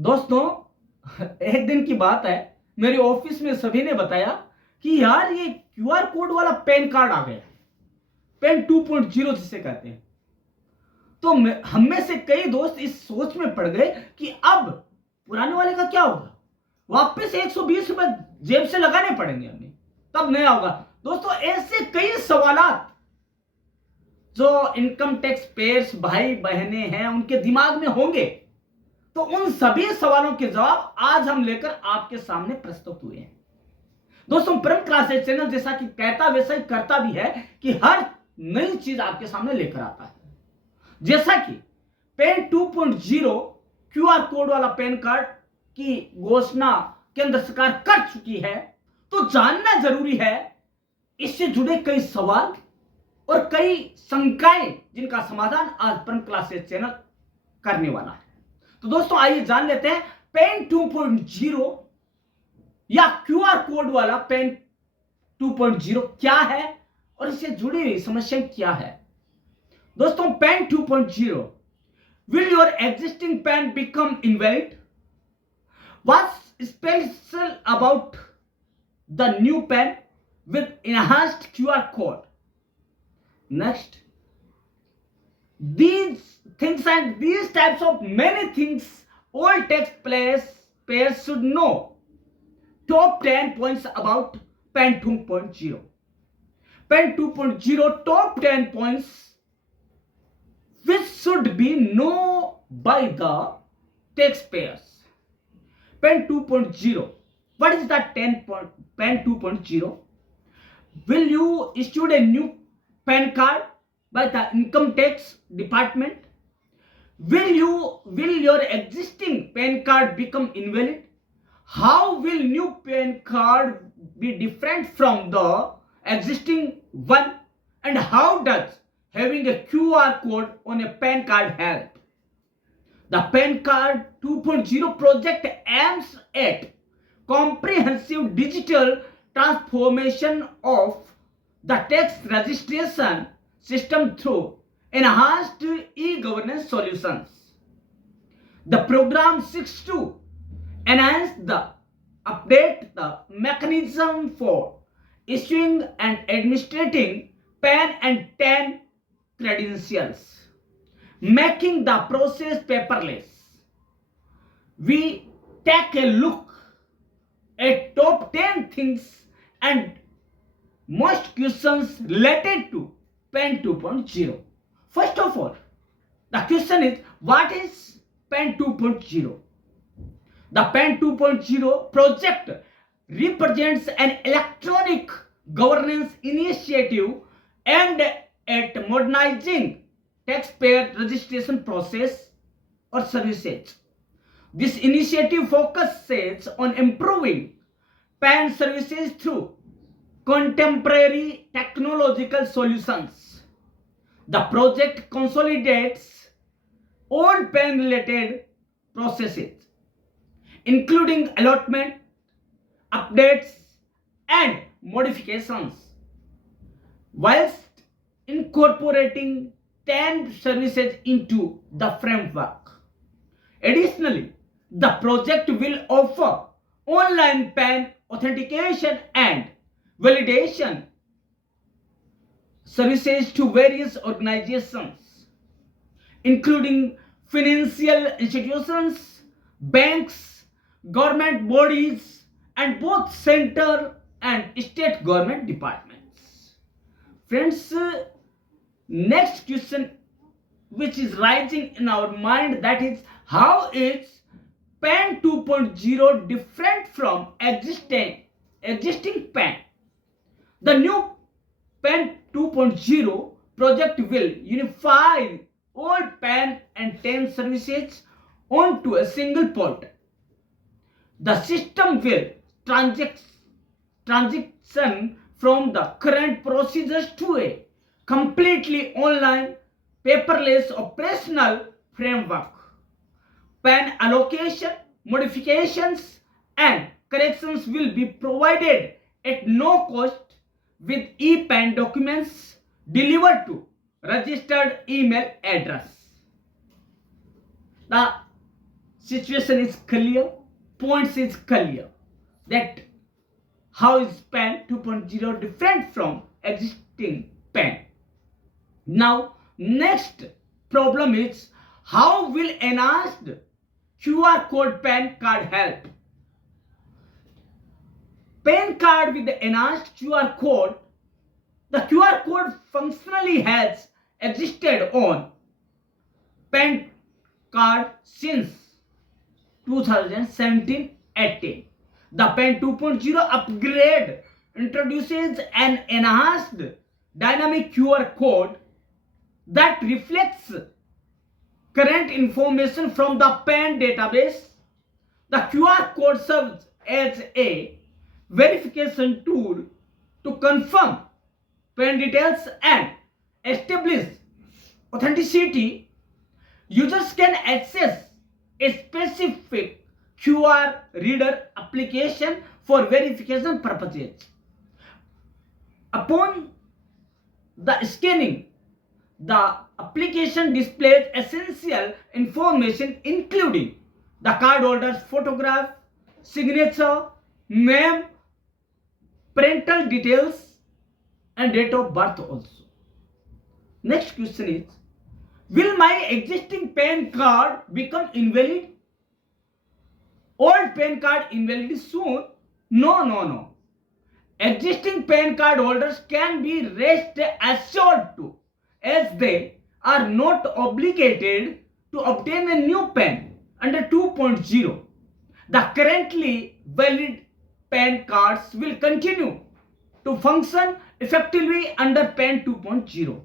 दोस्तों, एक दिन की बात है। मेरे ऑफिस में सभी ने बताया कि यार ये क्यूआर कोड वाला पैन कार्ड आ गया। पैन 2.0 जिसे कहते हैं। तो हम में से कई दोस्त इस सोच में पड़ गए कि अब पुराने वाले का क्या होगा। वापस 120 रुपए जेब से लगाने पड़ेंगे हमें, तब नया होगा। दोस्तों, ऐसे कई सवालात जो इनकम टैक्स पेयर्स भाई बहनें हैं उनके दिमाग में होंगे। तो उन सभी सवालों के जवाब आज हम लेकर आपके सामने प्रस्तुत हुए हैं। दोस्तों, परम क्लासेस चैनल जैसा कि कहता वैसा ही करता भी है कि हर नई चीज आपके सामने लेकर आता है। जैसा कि पैन 2.0 क्यूआर कोड वाला पैन कार्ड की घोषणा केंद्र सरकार कर चुकी है, तो जानना जरूरी है इससे जुड़े कई सवाल और कई शंकाएं जिनका समाधान आज परम क्लासेस चैनल करने वाला है। तो दोस्तों, आइए जान लेते हैं पैन 2.0 या क्यूआर कोड वाला पैन 2.0 क्या है और इससे जुड़ी हुई समस्या क्या है। दोस्तों, पैन 2.0, will your existing PAN become invalid? What's special about the new PAN with enhanced QR code? Next, these things and these types of many things all taxpayers should know. Top 10 points about PAN 2.0. PAN 2.0 top 10 points which should be known by the taxpayers. PAN 2.0. What is the PAN 2.0? Will you issue a new PAN card by the income tax department? Will your existing PAN card become invalid? How will new PAN card be different from the existing one? And how does having a QR code on a PAN card help? The PAN card 2.0 project aims at comprehensive digital transformation of the tax registration system through enhanced e-governance solutions. The program seeks to enhance update the mechanism for issuing and administrating PAN and TAN credentials, making the process paperless. We take a look at top 10 things and most questions related to PAN 2.0. First of all, the question is, what is PAN 2.0? The PAN 2.0 project represents an electronic governance initiative aimed at modernizing taxpayer registration process or services. This initiative focuses on improving PAN services through contemporary technological solutions. The project consolidates all PAN related processes, including allotment, updates, and modifications, whilst incorporating 10 services into the framework. Additionally, the project will offer online PAN authentication and validation services to various organizations, including financial institutions, banks, government bodies, and both central and state government departments. Friends, next question which is rising in our mind, that is, how is PAN 2.0 different from existing PAN? The new PAN 2.0 project will unify all PAN and TAN services onto a single portal. The system will transition from the current procedures to a completely online, paperless operational framework. PAN allocation, modifications, and corrections will be provided at no cost with e-PAN documents delivered to registered email address. The situation is clear, points is clear, that how is PAN 2.0 different from existing PAN. Now, next problem is how will enhanced QR code PAN card help? PAN card with the enhanced QR code. The QR code functionally has existed on PAN card since 2017-18. The PAN 2.0 upgrade introduces an enhanced dynamic QR code that reflects current information from the PAN database. The QR code serves as a verification tool to confirm PAN details and establish authenticity. Users can access a specific QR reader application for verification purposes. Upon the scanning, the application displays essential information including the cardholder's photograph, signature, name, parental details, and date of birth also. Next question is, will my existing PAN card become invalid? Old PAN card invalid soon? No. Existing PAN card holders can be rest assured to, as they are not obligated to obtain a new PAN under 2.0. The currently valid PAN cards will continue to function effectively under PAN 2.0,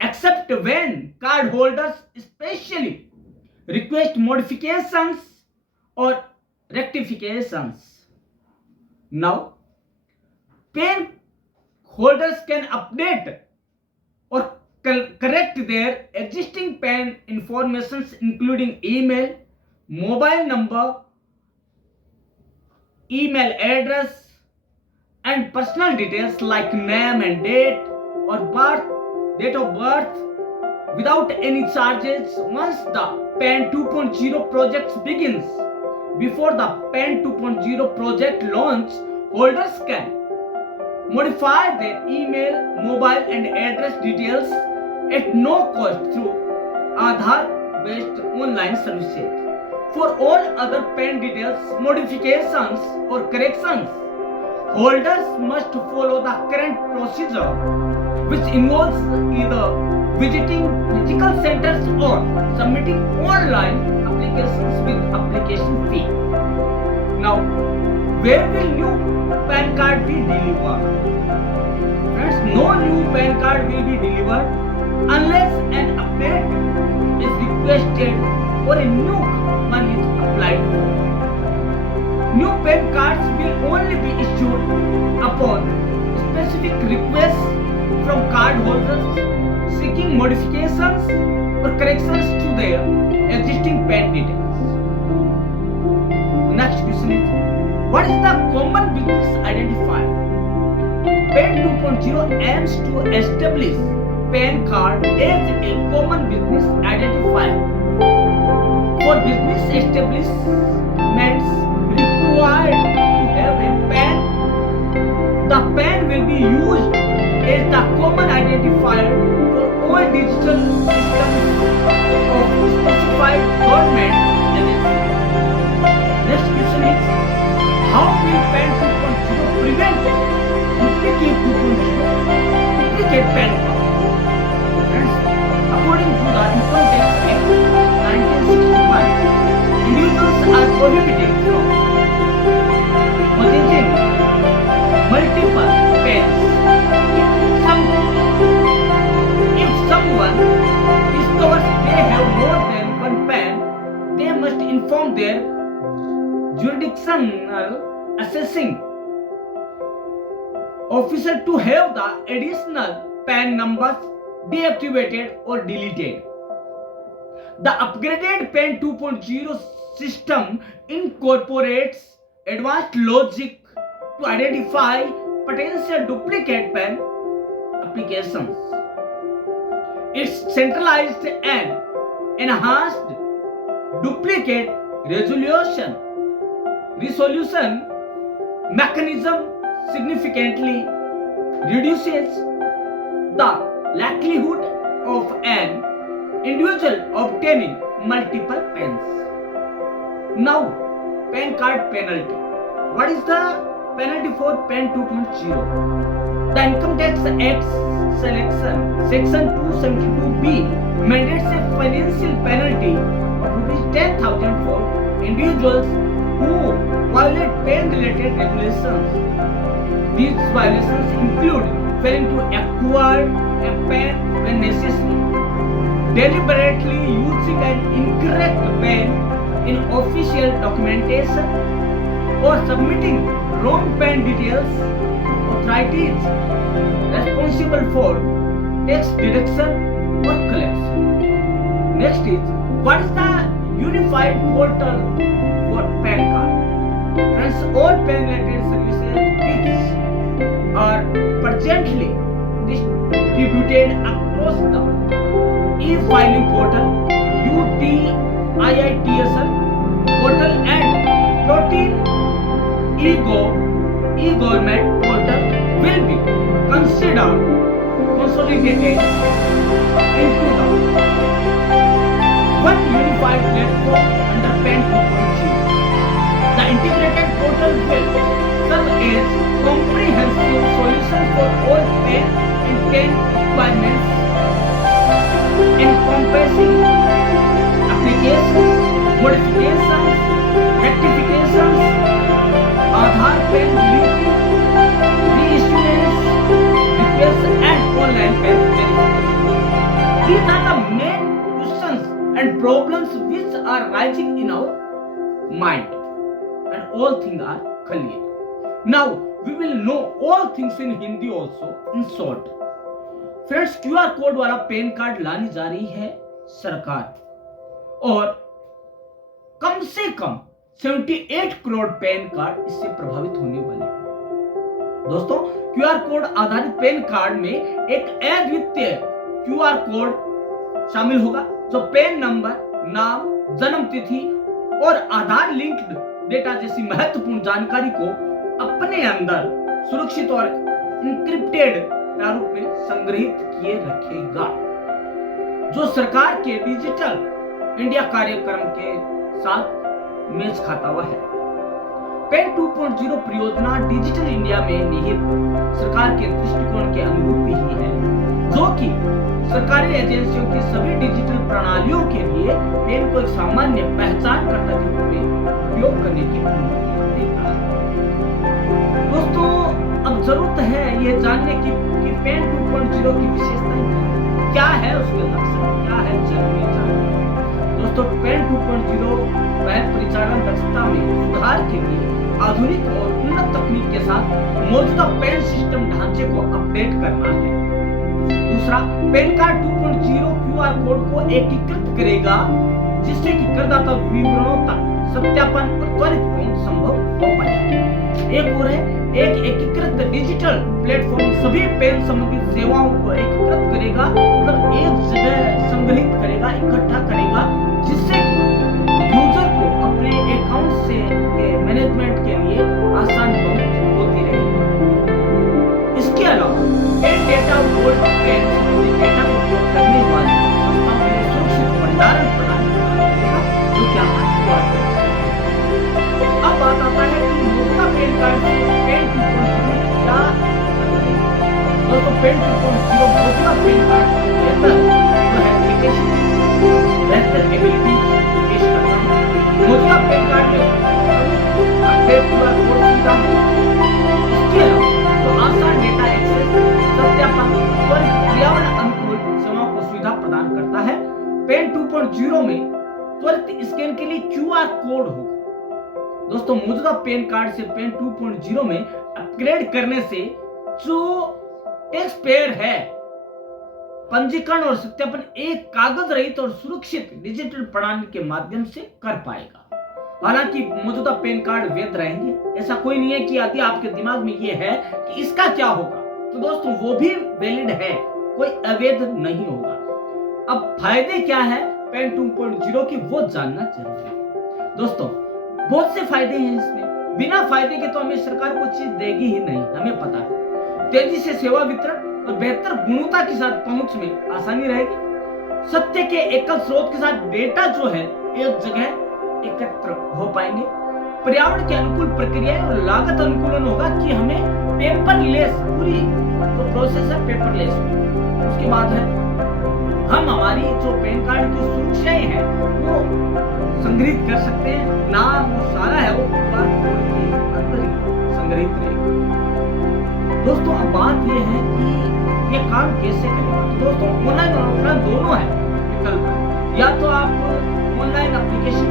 except when card holders especially request modifications or rectifications. Now, PAN holders can update or correct their existing PAN information including email, mobile number, email address, and personal details like name and date or date of birth without any charges once the PAN 2.0 project begins. Before the PAN 2.0 project launch, holders can modify their email, mobile, and address details at no cost through Aadhaar-based online services. For all other PAN details, modifications, or corrections, holders must follow the current procedure, which involves either visiting physical centers or submitting online applications with application fee. Now, where will new PAN card be delivered? Friends, no new PAN card will be delivered unless an update is requested or a new one is applied for. New PAN cards will only be issued upon specific requests from card holders seeking modifications or corrections to their existing PAN details. Next question is, what is the common business identifier? PAN 2.0 aims to establish PAN card as a common business identifier. For business establishments required to have a PAN, the PAN will be used as the common identifier for all digital systems of specified government agencies. Next question is, how will PAN 2.0 prevent duplicate PAN card? Friends, according to the Income Tax Act 1961, individuals are prohibited from possessing multiple PANs. If someone discovers they have more than one PAN, they must inform their jurisdictional assessing officer to have the additional PAN numbers deactivated or deleted. The upgraded PAN 2.0 system incorporates advanced logic to identify potential duplicate PAN applications. It's centralized and enhanced duplicate resolution mechanism significantly reduces the likelihood of an individual obtaining multiple PANs. Now, PAN card penalty. What is the penalty for PAN 2.0? The Income Tax Act Section 272B mandates a financial penalty of ₹10,000 for individuals who violate PAN-related regulations. These violations include failing to acquire a PAN when necessary, deliberately using an incorrect PAN in official documentation, or submitting wrong PAN details to authorities responsible for tax deduction or collection. Next is, what is the unified portal for PAN card? Friends, all PAN related services which are presently distributed across the e-filing portal, UTIITSL portal and Protein e-government portal will be considered consolidated into the one unified platform under PAN 2.0. The integrated portal will serve as comprehensive solution for all PAN and PAN requirements, encompassing applications, modifications, rectifications, Aadhaar PAN linking, reissuance, request and online PAN verification. These are the main questions and problems which are rising in our mind, and all things are clear. Now we will know all things in Hindi also in short. Friends, QR code वाला pan card लाने जा रही है सरकार, और कम से कम 78 crore pan card इससे प्रभावित होने वाले हैं। दोस्तों, QR कोड आधारित पैन कार्ड में एक अद्वितीय QR कोड शामिल होगा जो पैन नंबर, नाम, जन्म तिथि और आधार लिंक्ड डेटा जैसी महत्वपूर्ण जानकारी को अपने अंदर सुरक्षित और इंक्रिप्टेड प्रारूप में संग्रहित किए रखेगा, जो सरकार के डिजिटल इंडिया कार्यक्रम के साथ मेल खाता हुआ है। PAN 2.0 परियोजना डिजिटल इंडिया में निहित सरकार के दृष्टिकोण के अनुरूप ही है, जो कि सरकारी एजेंसियों की सभी डिजिटल प्रणालियों के लिए PAN को एक सामान्य पहचानकर्ता के रूप में उपयोग करने की अनुमति देता है। दोस्तों, अब जरूरत है यह जानने की कि PAN 2.0 की विशेषताएं क्या है, उसके लक्षण क्या है, जरूरी जानना। दोस्तों, PAN 2.0 वह परिचालन दक्षता में सुधार के लिए आधुनिक और उन्नत तकनीक के साथ मौजूदा PAN सिस्टम ढांचे को अपडेट करना है। दूसरा, PAN कार्ड 2.0 QR कोड को एकीकृत करेगा, जिससे कि करदाता विवरणों तक सत्यापन और त्वरित पहुंच संभव हो पाए। एक और है, एक एकीकृत डिजिटल प्लेटफॉर्म सभी PAN संबंधित सेवाओं को एकीकृत करेगा, मतलब एक जगह संग्रहित करेगा, इकट्ठा करेगा, जिससे कि यूजर को अपने अकाउंट से मैनेजमेंट के लिए आसान पहुंच होती रहेगी। इसके अलावा PAN डेटा वोल्ट PAN संबंधित डेटा को उपयोग करने वाली संस्थाओं के लिए सुरक्षित भंडारण प्रदान करेगा, जो क्या हुआ। अब बात आता है कि मौजूदा PAN कार्ड से PAN 2.0 क्या दोस्तों, PAN 2.0 मौजूदा PAN कार्ड बेहतर एप्लीकेशन, बेहतर एबिलिटी पेश करता है। मौजूदा PAN कार्ड में अपडेट QR कोड सुविधा है। इसके अलावा तो आसान डेटा एक्सेस, सत्यापन, त्वरित पर्यावरण अनुकूल सेवाओं को सुविधा प्रदान करता है। PAN 2.0 में त्वरित स्कैन के लिए QR कोड होगा। दोस्तों, मौजूदा PAN कार्ड से PAN 2.0 में अपग्रेड करने से जो टैक्स पेयर है, पंजीकरण और सत्यापन एक कागज रहित और सुरक्षित डिजिटल प्रणाली के माध्यम से कर पाएगा। हालांकि मौजूदा PAN कार्ड वैध रहेंगे, ऐसा कोई नहीं है कि यदि आपके दिमाग में ये है कि इसका क्या होगा, तो दोस्तों वो भी वैलिड है, कोई अवैध नहीं होगा। अब फायदे क्या है पेन 2.0 की वो जानना जरूरी है। दोस्तों बहुत से फायदे हैं इसमें, बिना फायदे के तो हमें सरकार को चीज देगी ही नहीं, हमें पता है। तेजी से सेवा वितरण और बेहतर गुणवत्ता के साथ पहुंच में आसानी रहेगी। सत्य के एकल स्रोत के साथ डेटा जो है एक जगह एकत्र हो पाएंगे। पर्यावरण के अनुकूल प्रक्रिया और लागत अनुकूलन होगा कि हमें पेपरलेस पूरी तो प्रोसेस है पेपरलेस। उसके बाद है हम हमारी जो पैन कार्ड की सुरक्षाएं हैं वो संग्रहित कर सकते हैं। नाम वो सारा है वो QR कोड के अंदर ही संग्रहित रहेगा। दोस्तों अब बात ये है कि ये काम कैसे करेगा। तो दोस्तों ऑनलाइन और ऑफलाइन दोनों है विकल्प। या तो आप ऑनलाइन एप्लीकेशन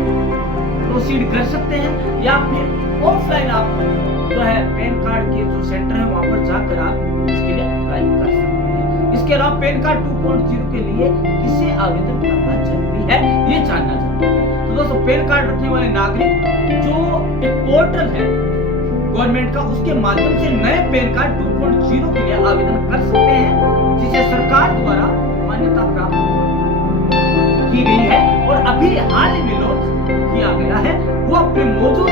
प्रोसीड कर सकते हैं या फिर ऑफलाइन आप जो है पैन कार्ड के जो सेंटर है वहां पर जाकर आप इसके लिए अप्लाई कर सकते हैं। इसके अलावा पैन कार्ड 2.0 के लिए किसे आवेदन करना जरूरी है ये जानना जरूरी है। तो दोस्तों पैन कार्ड रखने वाले नागरिक जो एक पोर्टल है गवर्नमेंट का उसके माध्यम से नए पैन कार्ड 2.0 के लिए आवेदन कर सकते हैं जिसे सरकार द्वारा मान्यता प्राप्त की गई है और अभी हाल ही में लॉन्च किया गया है। वो अपने मौजूद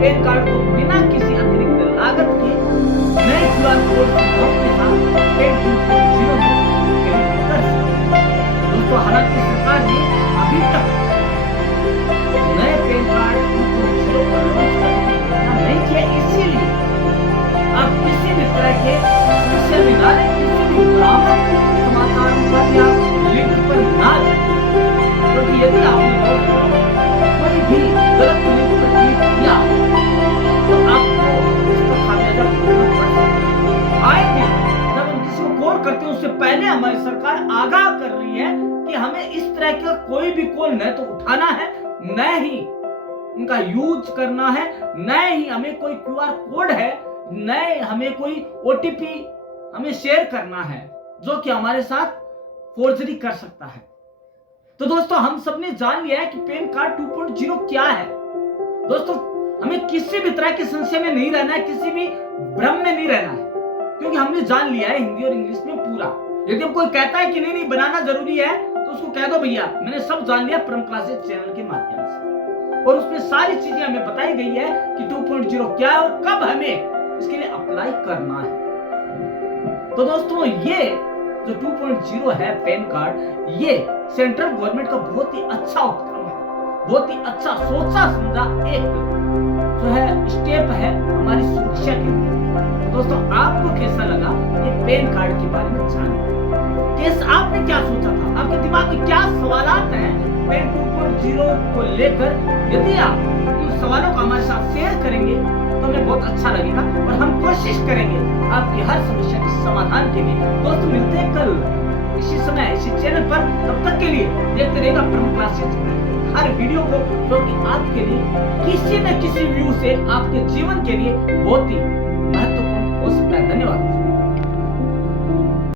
पैन कार्ड को बिना किसी अतिरिक्त लागत के नए QR कोड के साथ पैन 2.0 में कर सकते हैं। दोस्तों हालांकि सरकार ने अभी तक नए पैन कार्ड 2.0 पर लॉन्च नहीं किया, इसीलिए आप किसी भी तरह के समस्या में ना रहे, किसी भी भ्रामक समाचार पर या लिंक पर ना जाए, क्योंकि यदि आपने कोई भी गलत लिंक पर क्लिक किया तो आपको इसका खामियाजा भुगतना पड़ सकता है। आए दिन जब हम किसी को कॉल करते हैं उससे पहले हमारी सरकार आगाह कर रही है कि हमें इस तरह का कोई भी कॉल न तो उठाना है न ही उनका यूज करना है, न ही हमें कोई QR कोड है, न हमें कोई OTP हमें शेयर करना है जो कि हमारे साथ फोर्जरी कर सकता है। तो दोस्तों हम सबने जान लिया है कि पैन कार्ड 2.0 क्या है। दोस्तों हमें किसी भी तरह की संशय में नहीं रहना है, किसी भी भ्रम में नहीं रहना है, क्योंकि हमने जान लिया है हिंदी और इंग्लिश में पूरा। यदि हम कोई कहता है कि नहीं बनाना जरूरी है तो उसको कह दो भैया मैंने सब जान लिया परम क्लासेस चैनल के माध्यम से, और उसमें सारी चीजें हमें बताई गई है कि 2.0 क्या है और कब हमें इसके लिए अप्लाई करना है। तो दोस्तों ये जो 2.0 है पैन कार्ड, ये सेंट्रल गवर्नमेंट का बहुत ही अच्छा उपक्रम है, बहुत ही अच्छा सोचा समझा एक जो है स्टेप है हमारी सुरक्षा के लिए। तो दोस्तों आपको कैसा लगा ये पैन कार्ड के बारे में जानना, कैसे आपने क्या सोचा था, आपके दिमाग में क्या सवालात हैं पैन 2.0 को लेकर। यदि आप उन सवालों को हमारे साथ शेयर करेंगे तो हमें बहुत अच्छा लगेगा और हम कोशिश करेंगे आपकी हर समस्या के समाधान के लिए। दोस्तों मिलते हैं कल इसी समय इसी चैनल पर, तब तक के लिए देखते रहेगा परम क्लासेस हर वीडियो को, जो कि आपके लिए किसी न किसी व्यू से आपके जीवन के लिए बहुत ही महत्वपूर्ण हो सकता है। धन्यवाद।